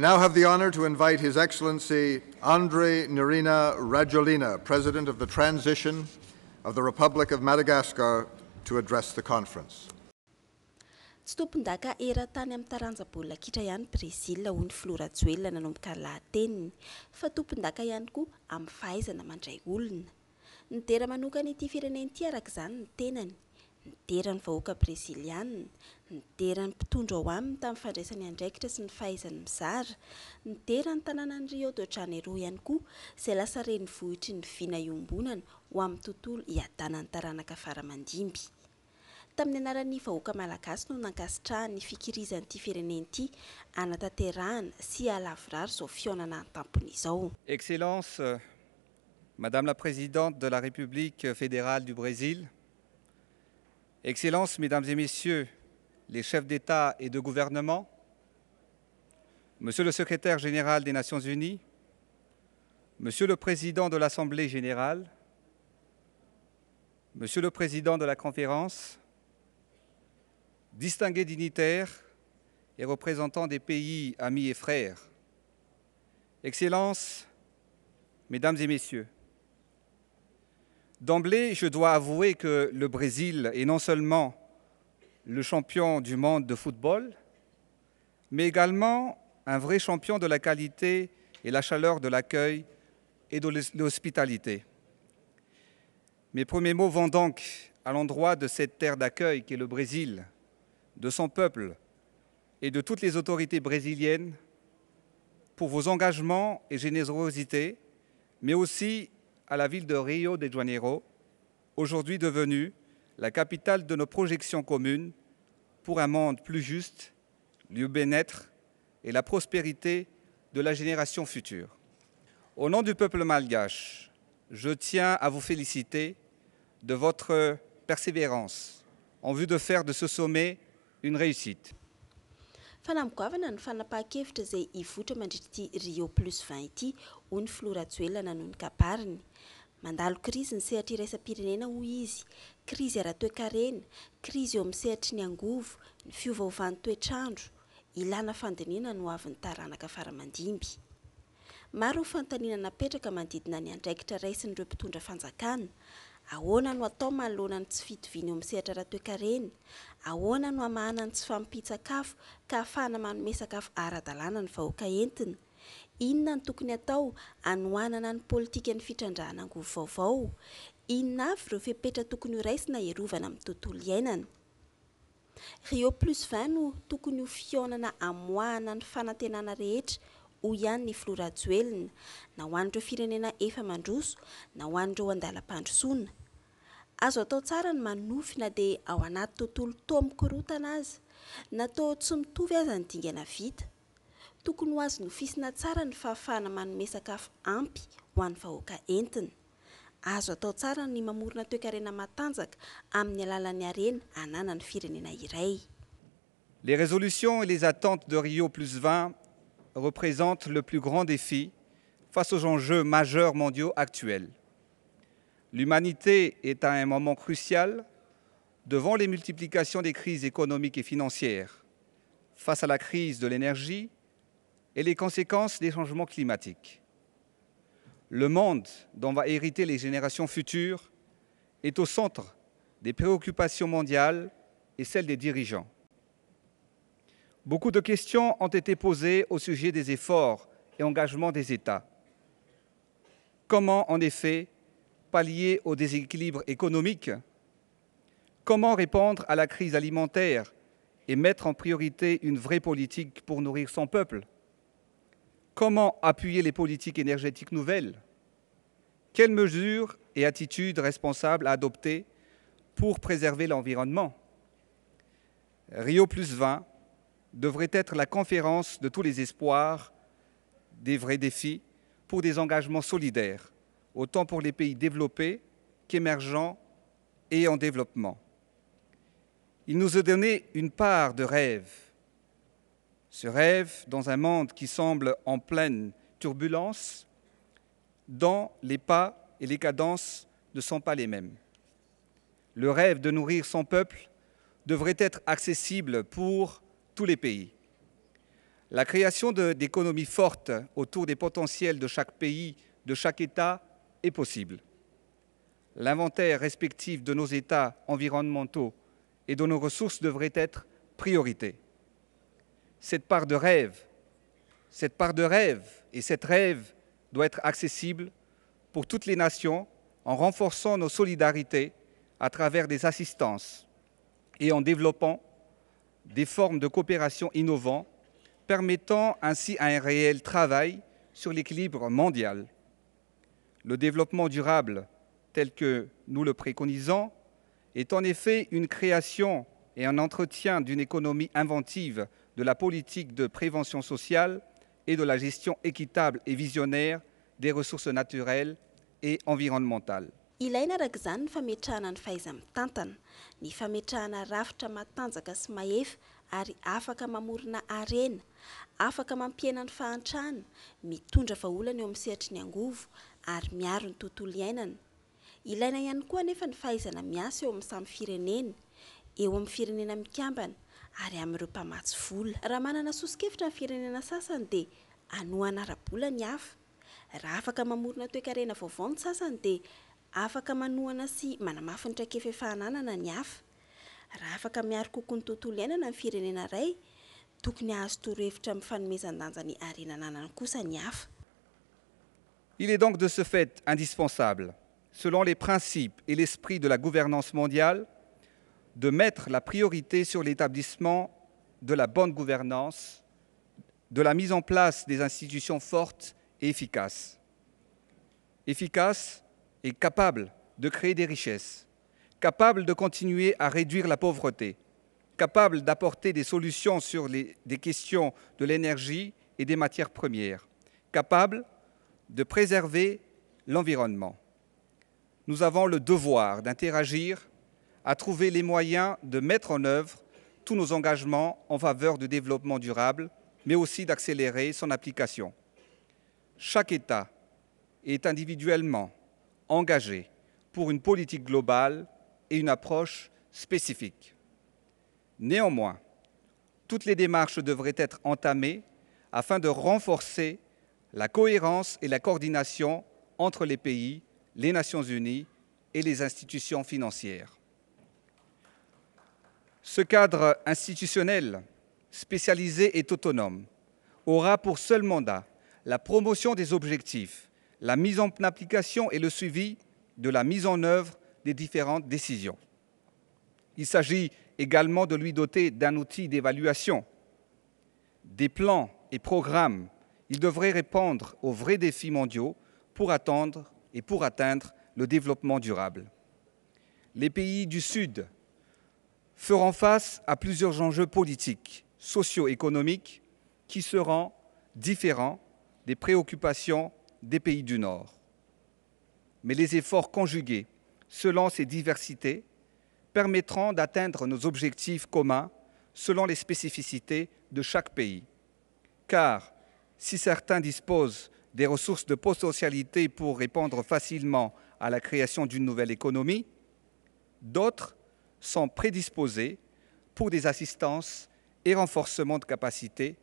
I now have the honor to invite His Excellency André Nirina Rajoelina, President of the Transition of the Republic of Madagascar, to address the conference. Tsy tompon-daka era tany amin'ny taranja baolina kitra ihany Brésil hoy ny Flo Rajoelina nanomboka ny lahateniny fa tompon-daka ihany koa amin'ny fahaizana mandray olona. Ny dera manokana ity firenena ity araka izany ny tenany, ny deran'ny vahoaka Brésiliana, ny deran'ny mpitondra ao aminy tamin'ny fandraisany andraikitra sy ny fahaizany mizara, ny deran'ny tanànan'ny Rio de Janeiro ihany koa izay lasa renivohitry ny vina iombonana ho amin'ny tontolo hiadanan'ny taranaka faramandimby. Tamin'ny anaran'ny vahoaka malagasy no nankasitrahany fikirizan'ity firenena ity anatanterahana sy alavorary izao fihaonana an-tampony izao. Excellence, Madame la Présidente de la République fédérale du Brésil, Excellences, Mesdames et Messieurs les chefs d'État et de gouvernement, Monsieur le Secrétaire général des Nations Unies, Monsieur le Président de l'Assemblée générale, Monsieur le Président de la Conférence, distingués dignitaires et représentants des pays amis et frères, Excellences, Mesdames et Messieurs, d'emblée, je dois avouer que le Brésil est non seulement le champion du monde de football, mais également un vrai champion de la qualité et la chaleur de l'accueil et de l'hospitalité. Mes premiers mots vont donc à l'endroit de cette terre d'accueil qu'est le Brésil, de son peuple et de toutes les autorités brésiliennes pour vos engagements et générosité, mais aussi à la ville de Rio de Janeiro, aujourd'hui devenue la capitale de nos projections communes pour un monde plus juste, le bien-être et la prospérité de la génération future. Au nom du peuple malgache, je tiens à vous féliciter de votre persévérance en vue de faire de ce sommet une réussite. Fanamgoavana ny fanapahan-kevitra izay hivoatra mandritra ity Rio plus 20 ity hoy ny Flo Rajoelina noho ny kabariny. Mandalo krizy ny sehatra iraisam-pirenena hoy izy, krizy ara-toe-karena, krizy eo amin'ny sehatry ny angovo, ny fiovaovan'ny toetrandro, ilana fandiniana no avin'ny taranaka faramandimby. Maro fanontaniana napetraka manodidina ny andraikitra raisin'ireo mpitondra fanjakana. Ahoana no atao manoloana ny tsy fitoviana eo amin'ny sehatra ara-toe-karena? Ahoana no hamahana ny tsy fampitsan-kafo ka ahafahana manome sakafo ara-dalàna ny vahoaka entina? Inona no tokony atao hanohanana ny politika ny fitrandrahana angovo vaovao? Inona avy ireo fepetra tokony ho raisina hiarovana amin'ny tontolo iainana? Rio plus 20 no tokony ho fihaonana hamoahana ny fanantenana rehetra hoy ihany ny Flo Rajoelina, na ho an'ireo firenena efa mandroso, na ho an'ireo andalam-pandrosoana. Azo atao tsara ny manofy na dia ao anaty tontolo toa mikorotana aza, na toa tsy mitovy aza ny dingana vita. Tokony ho azo nofisina tsara ny fahafahana manome sakafo ampy ho an'ny vahoaka entina. Azo atao tsara ny mamorona toe-karena matanjaka amin'ny alalan'ny harena hananany firenena iray. Les résolutions et les attentes de Rio plus 20 représentent le plus grand défi face aux enjeux majeurs mondiaux actuels. L'humanité est à un moment crucial devant les multiplications des crises économiques et financières, face à la crise de l'énergie et les conséquences des changements climatiques. Le monde dont va hériter les générations futures est au centre des préoccupations mondiales et celles des dirigeants. Beaucoup de questions ont été posées au sujet des efforts et engagements des États. Comment, en effet, pallier au déséquilibre économique? Comment répondre à la crise alimentaire et mettre en priorité une vraie politique pour nourrir son peuple? Comment appuyer les politiques énergétiques nouvelles? Quelles mesures et attitudes responsables adopter pour préserver l'environnement? Rio plus 20 devrait être la conférence de tous les espoirs, des vrais défis, pour des engagements solidaires, autant pour les pays développés qu'émergents et en développement. Il nous a donné une part de rêve. Ce rêve dans un monde qui semble en pleine turbulence, dont les pas et les cadences ne sont pas les mêmes. Le rêve de nourrir son peuple devrait être accessible pour tous les pays. La création d'économies fortes autour des potentiels de chaque pays, de chaque État, est possible. L'inventaire respectif de nos états environnementaux et de nos ressources devrait être priorité. Cette part de rêve et cette rêve doit être accessible pour toutes les nations en renforçant nos solidarités à travers des assistances et en développant des formes de coopération innovantes, permettant ainsi un réel travail sur l'équilibre mondial. Le développement durable, tel que nous le préconisons, est en effet une création et un entretien d'une économie inventive de la politique de prévention sociale et de la gestion équitable et visionnaire des ressources naturelles et environnementales. Ilaina araka izany ny fametrahana ny fahaiza-mitantana, ny fametrahana rafitra matanjaka sy mahefa ary afaka mamorona harena, afaka mampiena ny fahantrana, mitondra vahaolana eo amin'ny sehatry ny angovo ary miaro ny tontolo iainana. Ilaina ihany koa anefa ny fahaizana miasa eo amin'ny samy firenena, eo amin'ny firenena mikambana ary amin'ireo mpamatsy vola. Raha manana sosikevitra ny firenena sasany dia anohana ara-bola ny hafa. Raha afaka mamorona toe-karena vaovao ny sasany dia afaka manohana sy manamafy ny traikefa efa hananana ny hafa. Raha afaka miaro kokoa ny tontolo iainana ny firenena iray, tokony hahazo torohevitra amin'ny fanomezan-danja ny harenananany kosa ny hafa. Il est donc de ce fait indispensable, selon les principes et l'esprit de la gouvernance mondiale, de mettre la priorité sur l'établissement de la bonne gouvernance, de la mise en place des institutions fortes et efficaces. Efficaces et capables de créer des richesses, capables de continuer à réduire la pauvreté, capables d'apporter des solutions sur des questions de l'énergie et des matières premières, capables de préserver l'environnement. Nous avons le devoir d'interagir, à trouver les moyens de mettre en œuvre tous nos engagements en faveur du développement durable, mais aussi d'accélérer son application. Chaque État est individuellement engagé pour une politique globale et une approche spécifique. Néanmoins, toutes les démarches devraient être entamées afin de renforcer la cohérence et la coordination entre les pays, les Nations unies et les institutions financières. Ce cadre institutionnel spécialisé et autonome aura pour seul mandat la promotion des objectifs, la mise en application et le suivi de la mise en œuvre des différentes décisions. Il s'agit également de lui doter d'un outil d'évaluation, des plans et programmes. Il devrait répondre aux vrais défis mondiaux pour atteindre le développement durable. Les pays du Sud feront face à plusieurs enjeux politiques, socio-économiques qui seront différents des préoccupations des pays du Nord. Mais les efforts conjugués selon ces diversités permettront d'atteindre nos objectifs communs selon les spécificités de chaque pays. Car si certains disposent des ressources de potentialité pour répondre facilement à la création d'une nouvelle économie, d'autres sont prédisposés pour des assistances et renforcements de capacités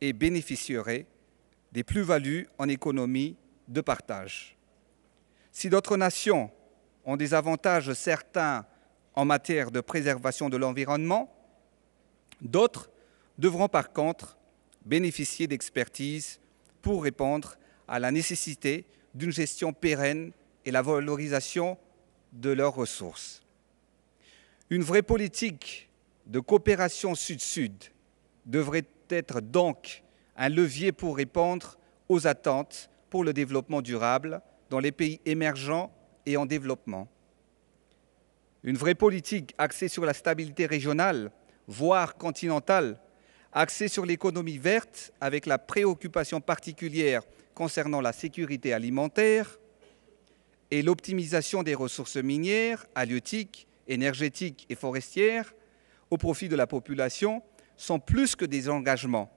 et bénéficieraient des plus-values en économie de partage. Si d'autres nations ont des avantages certains en matière de préservation de l'environnement, d'autres devront par contre bénéficier d'expertise pour répondre à la nécessité d'une gestion pérenne et la valorisation de leurs ressources. Une vraie politique de coopération sud-sud devrait être donc un levier pour répondre aux attentes pour le développement durable dans les pays émergents et en développement. Une vraie politique axée sur la stabilité régionale, voire continentale, axée sur l'économie verte avec la préoccupation particulière concernant la sécurité alimentaire et l'optimisation des ressources minières, halieutiques, énergétiques et forestières au profit de la population sont plus que des engagements,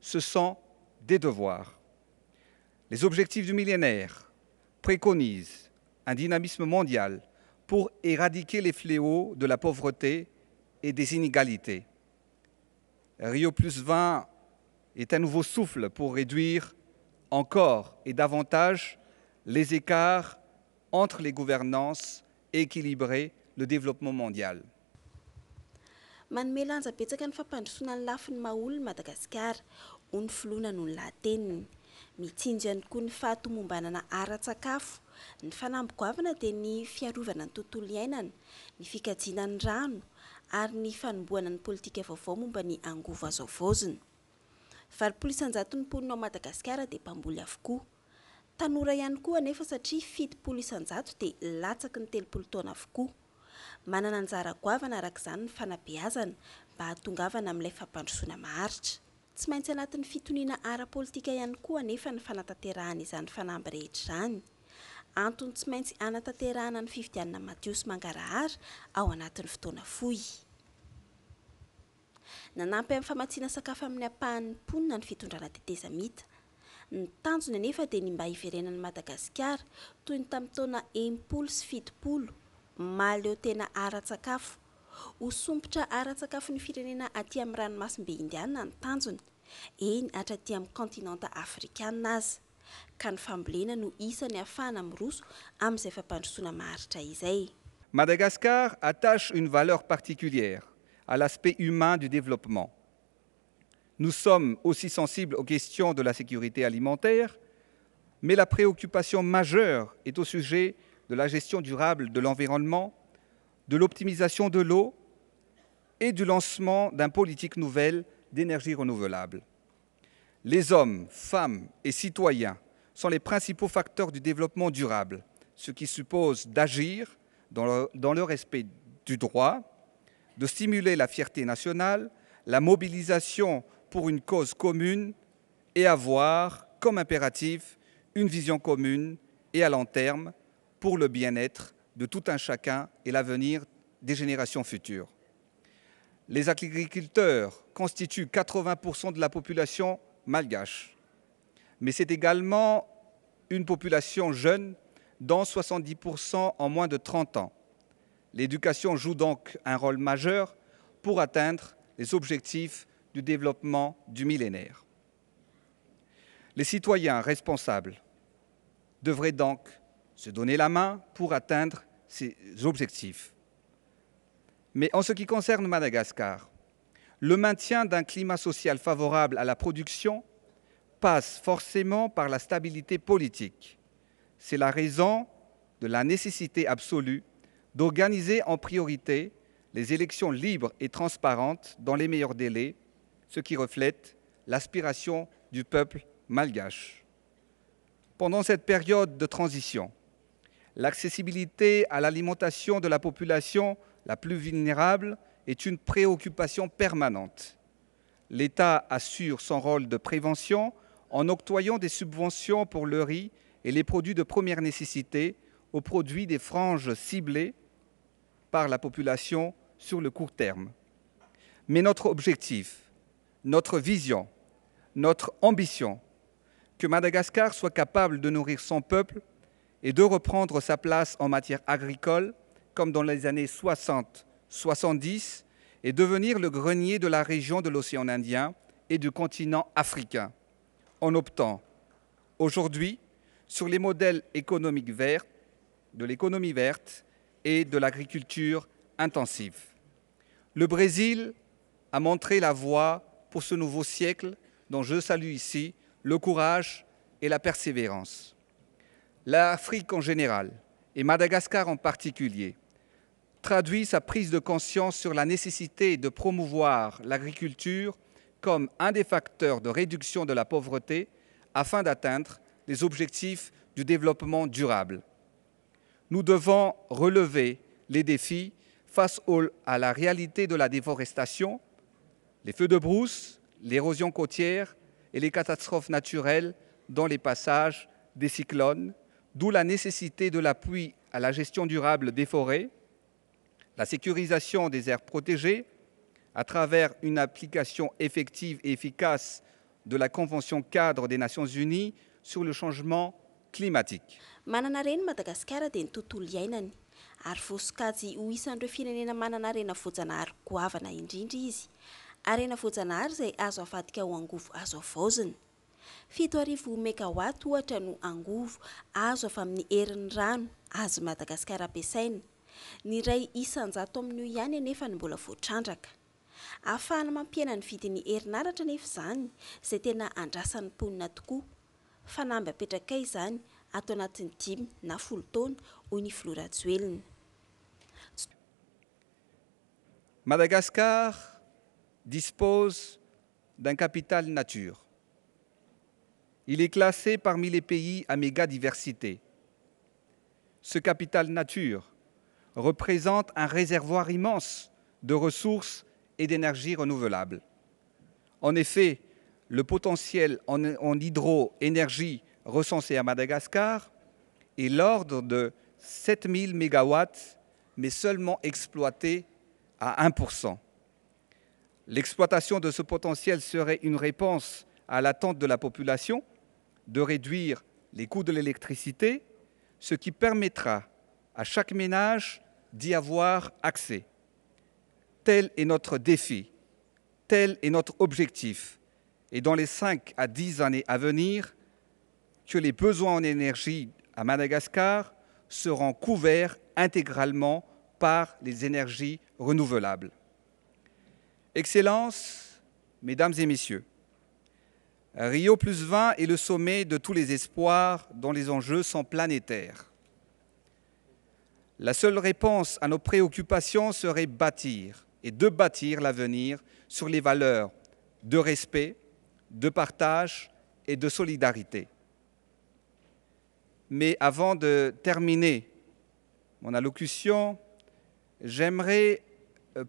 ce sont des devoirs. Les objectifs du millénaire préconisent un dynamisme mondial pour éradiquer les fléaux de la pauvreté et des inégalités. Rio+20 est un nouveau souffle pour réduire encore et davantage les écarts entre les gouvernances et équilibrer le développement mondial. Manome lanja betsaka ny fampandrosoana ny lafiny maha-olona ny Madagasikara ho ny filoana noho ny lahateniny. Mitsinjo ihany koa ny fahatomombanana ara-tsakafo, ny fanambogoavana dia ny fiarovana ny tontolo iainana, ny fikajiana ny rano ary ny fanombohana ny politika vaovao momba ny angovo azo avaozina. 700 ny mponina ao Madagasikara dia mpamboly avokoa. Tanora ihany koa anefa satria 700 dia latsaky ny 30 taona avokoa. Manana anjara goavana araka izany ny fanabeazana mba hatongavana amin'ilay fampandrosoana maharitra. Tsy maintsy anatin'ny fitoniana ara-politika ihany koa anefa ny fanatanterahana izany fanamby rehetra izany. Antony tsy maintsy anatanterahana ny fifidianana madio sy mangarahara ao anatin'ny fotoana fohy. Nanampy amin'ny famatsiana sakafo amin'ny ampahan'ny mponina ny fitondrana teteza mita. Ny tanjony anefa dia ny mba hiverenan'ny Madagasikara toy ny tamin'ny taona 70 sy 70 maleo tena ara-tsakafo. Ho sompotra ara-tsakafo ny firenena aty amin'ny ranomasimbe indiana ny tanjony, eny hatraty amin'ny kontinanta afrikana aza. Ka ny fambolena no isany ahafahana miroso amin'izay fampandrosoana maharitra izay. Madagascar attache une valeur particulière à l'aspect humain du développement. Nous sommes aussi sensibles aux questions de la sécurité alimentaire, mais la préoccupation majeure est au sujet de la gestion durable de l'environnement, de l'optimisation de l'eau et du lancement d'une politique nouvelle d'énergie renouvelable. Les hommes, femmes et citoyens sont les principaux facteurs du développement durable, ce qui suppose d'agir dans le respect du droit, de stimuler la fierté nationale, la mobilisation pour une cause commune et avoir comme impératif une vision commune et à long terme pour le bien-être de tout un chacun et l'avenir des générations futures. Les agriculteurs constituent 80% de la population malgache, mais c'est également une population jeune, dont 70% en moins de 30 ans. L'éducation joue donc un rôle majeur pour atteindre les objectifs du développement du millénaire. Les citoyens responsables devraient donc se donner la main pour atteindre ces objectifs. Mais en ce qui concerne Madagascar, le maintien d'un climat social favorable à la production passe forcément par la stabilité politique. C'est la raison de la nécessité absolue d'organiser en priorité les élections libres et transparentes dans les meilleurs délais, ce qui reflète l'aspiration du peuple malgache. Pendant cette période de transition, l'accessibilité à l'alimentation de la population la plus vulnérable est une préoccupation permanente. L'État assure son rôle de prévention en octroyant des subventions pour le riz et les produits de première nécessité aux produits des franges ciblées par la population sur le court terme. Mais notre objectif, notre vision, notre ambition, que Madagascar soit capable de nourrir son peuple et de reprendre sa place en matière agricole, comme dans les années 60-70, et devenir le grenier de la région de l'océan Indien et du continent africain, en optant aujourd'hui sur les modèles économiques verts, de l'économie verte et de l'agriculture intensive. Le Brésil a montré la voie pour ce nouveau siècle dont je salue ici le courage et la persévérance. L'Afrique en général, et Madagascar en particulier, traduit sa prise de conscience sur la nécessité de promouvoir l'agriculture comme un des facteurs de réduction de la pauvreté afin d'atteindre les objectifs du développement durable. Nous devons relever les défis face à la réalité de la déforestation, les feux de brousse, l'érosion côtière et les catastrophes naturelles dans les passages des cyclones, d'où la nécessité de l'appui à la gestion durable des forêts, la sécurisation des aires protégées à travers une application effective et efficace de la Convention cadre des Nations Unies sur le changement climatique. Manana reny Madagasikara dia ny tontolo iainany ary voasokajy ho isan'ireo firenena manana harena voajanahary goavana indrindra izy. Arena voajanahary izay azo avadika ho angovo azo avaozina. 7,000 mégawatt ohatra no angovo azo avy amin'ny herin'ny rano azo Madagasikara ampiasaina. Ny iray isan-jato amin'io ihany anefa ny mbola voatrandraka. Ahafahana mampiena ny vidin'ny herinaratra nefa izany izay tena andrasan'ny mponina tokoa. Fanamby apetraka izany atao anatin'ny 5 na 10 taona hoy ny Flora Joelina. Madagascar dispose d'un capital nature. Il est classé parmi les pays à mégadiversité. Ce capital nature représente un réservoir immense de ressources et d'énergie renouvelables. En effet, le potentiel en hydroénergie recensé à Madagascar est l'ordre de 7000 mégawatts, mais seulement exploité à 1%. L'exploitation de ce potentiel serait une réponse à l'attente de la population de réduire les coûts de l'électricité, ce qui permettra à chaque ménage d'y avoir accès. Tel est notre défi, tel est notre objectif. Et dans les 5 à 10 années à venir, que les besoins en énergie à Madagascar seront couverts intégralement par les énergies renouvelables. Excellences, Mesdames et Messieurs, Rio plus 20 est le sommet de tous les espoirs dont les enjeux sont planétaires. La seule réponse à nos préoccupations serait bâtir et de bâtir l'avenir sur les valeurs de respect, de partage et de solidarité. Mais avant de terminer mon allocution, j'aimerais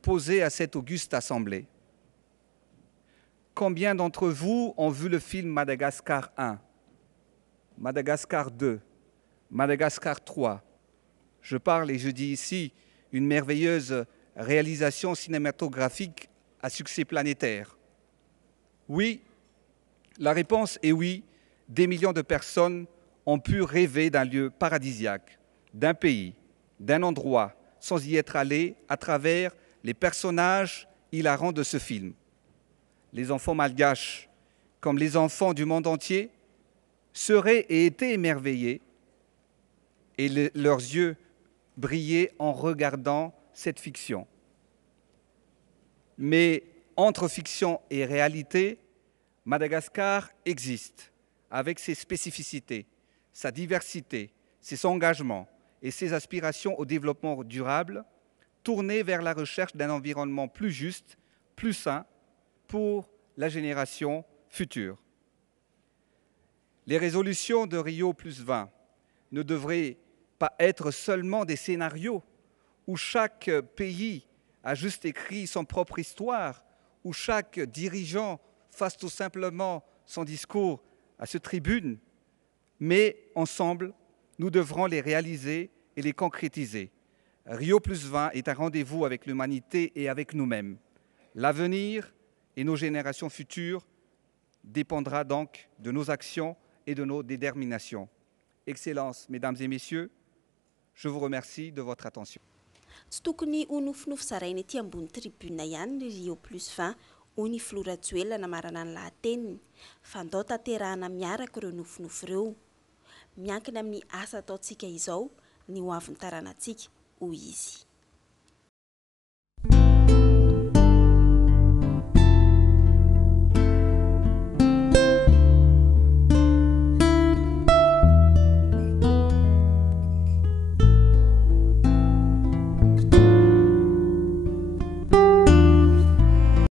poser à cette auguste assemblée: combien d'entre vous ont vu le film Madagascar 1, Madagascar 2, Madagascar 3? Je parle et je dis ici une merveilleuse réalisation cinématographique à succès planétaire. Oui, la réponse est oui. Des millions de personnes ont pu rêver d'un lieu paradisiaque, d'un pays, d'un endroit, sans y être allés à travers les personnages hilarants de ce film. Les enfants malgaches, comme les enfants du monde entier, seraient et étaient émerveillés et leurs yeux brillaient en regardant cette fiction. Mais entre fiction et réalité, Madagascar existe avec ses spécificités, sa diversité, ses engagements et ses aspirations au développement durable, tournées vers la recherche d'un environnement plus juste, plus sain pour la génération future. Les résolutions de Rio plus 20 ne devraient pas être seulement des scénarios où chaque pays a juste écrit son propre histoire, où chaque dirigeant fasse tout simplement son discours à cette tribune, mais ensemble, nous devrons les réaliser et les concrétiser. Rio plus 20 est un rendez-vous avec l'humanité et avec nous-mêmes. L'avenir et nos générations futures dépendra donc de nos actions et de nos déterminations. Excellences, Mesdames et Messieurs, je vous remercie de votre attention. Tsy tokony ho nofinofy zaraina ety ambony tribuna ihany ny Rio plus 20 hoy ny Flora Joelina namarana ny lahateniny, fa ndao tanterahana miaraka ireo nofinofy ireo. Miankina amin'ny asa ataontsika izao ny ho avin'ny taranantsika hoy izy.